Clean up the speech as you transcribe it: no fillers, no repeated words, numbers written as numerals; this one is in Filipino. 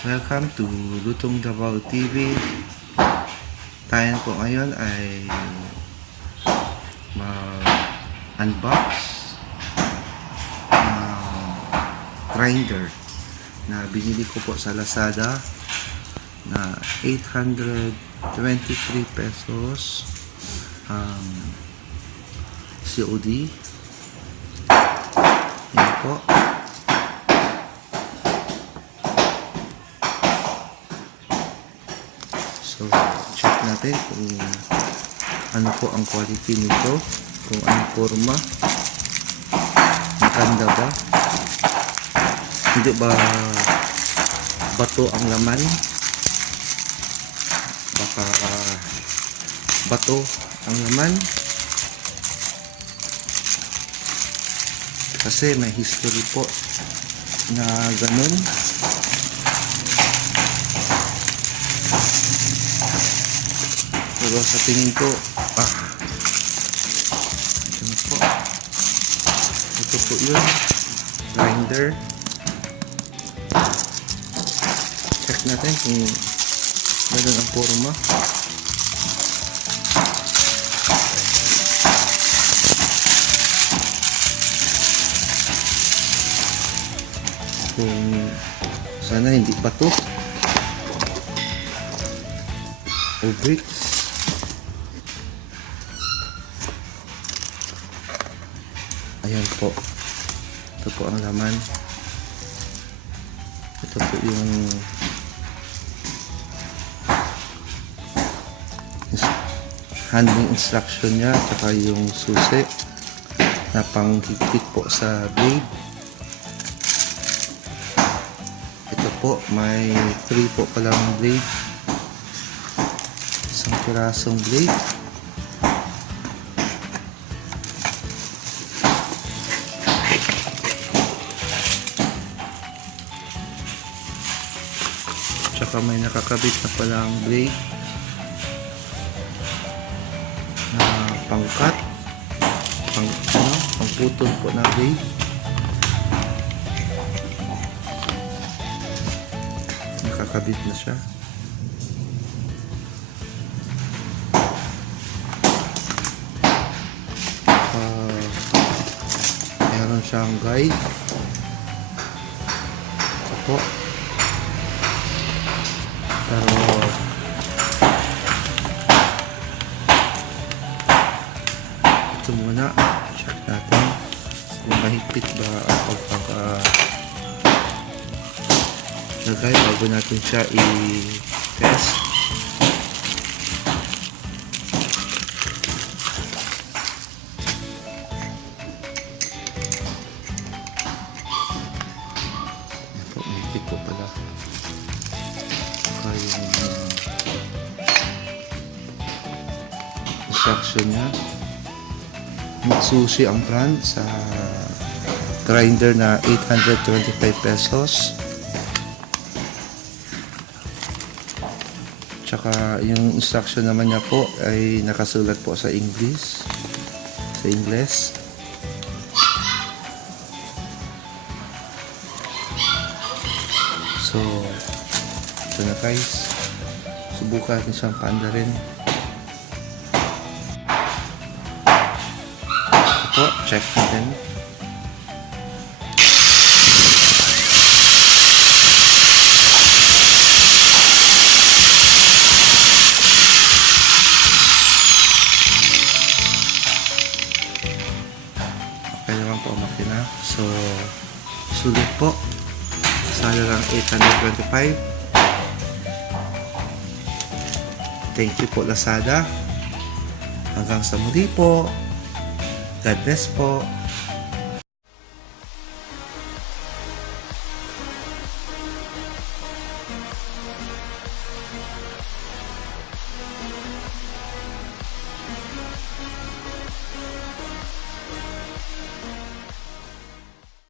Welcome to Lutong Davao TV. Tayo po ngayon ay mag-unbox ng grinder na binili ko po sa Lazada na 823 pesos COD. Yan po. So, check natin kung ano po ang quality nito, kung anong forma, maganda ba, hindi ba bato ang laman, baka bato ang laman, kasi may history po na ganun. Pero sa tingin ko, ito po yun, grinder. Check natin kung ganun ang forma. Kung sana hindi pa to o bricks. Ayan po, ito po ang laman. Ito po yung handling instruction nya, tsaka yung susi na panghigpit po sa blade. Ito po, may 3 po palang blade, isang pirasong blade. Tsaka may nakakabit na palang blade na pangkat, pangputol po na blade. Nakakabit na siya. Meron siyang guide. Ito po. Pero ito muna, check natin kung mahigpit ba ang pagkakagay bago natin siya i-test. Ito, mahigpit po pala. Yung instruction nya. Mitsubishi ang brand sa grinder na 825 pesos. Tsaka yung instruction naman niya po ay nakasulat po sa English, sa Ingles. So ito na guys, subukan natin siyang paandarin. Ito, check natin. Okay naman po ang makina. So sulit po sa halagang 825. Thank you po Lazada. Hanggang sa muli po. God bless po.